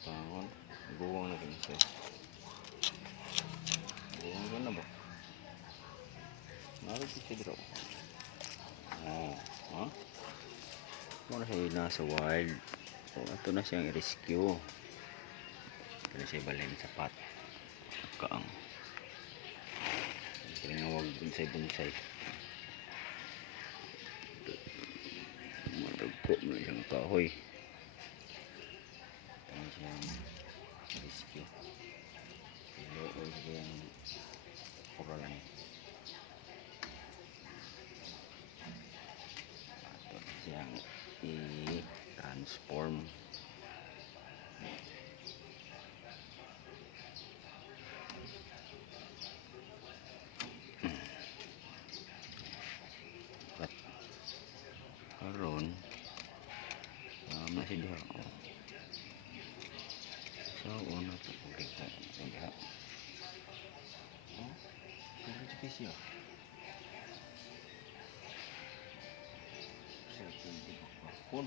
Tangon, guwang na kinsa. Guwang na ba? Naroon siya dito. Oh, ha? Muna siya nasa wild. Oh, ito na siyang rescue. Ito na siya balay sa pat. Kaang. Kaya nga huwag bunsay-bunsay. Madagpo mo na siyang kahoy. Ito na siyang rescue. Ilo o siyang kuralan. Ito na siyang i-transform. Karon masih dia so una to puli ko dia oh pero spesial sa pun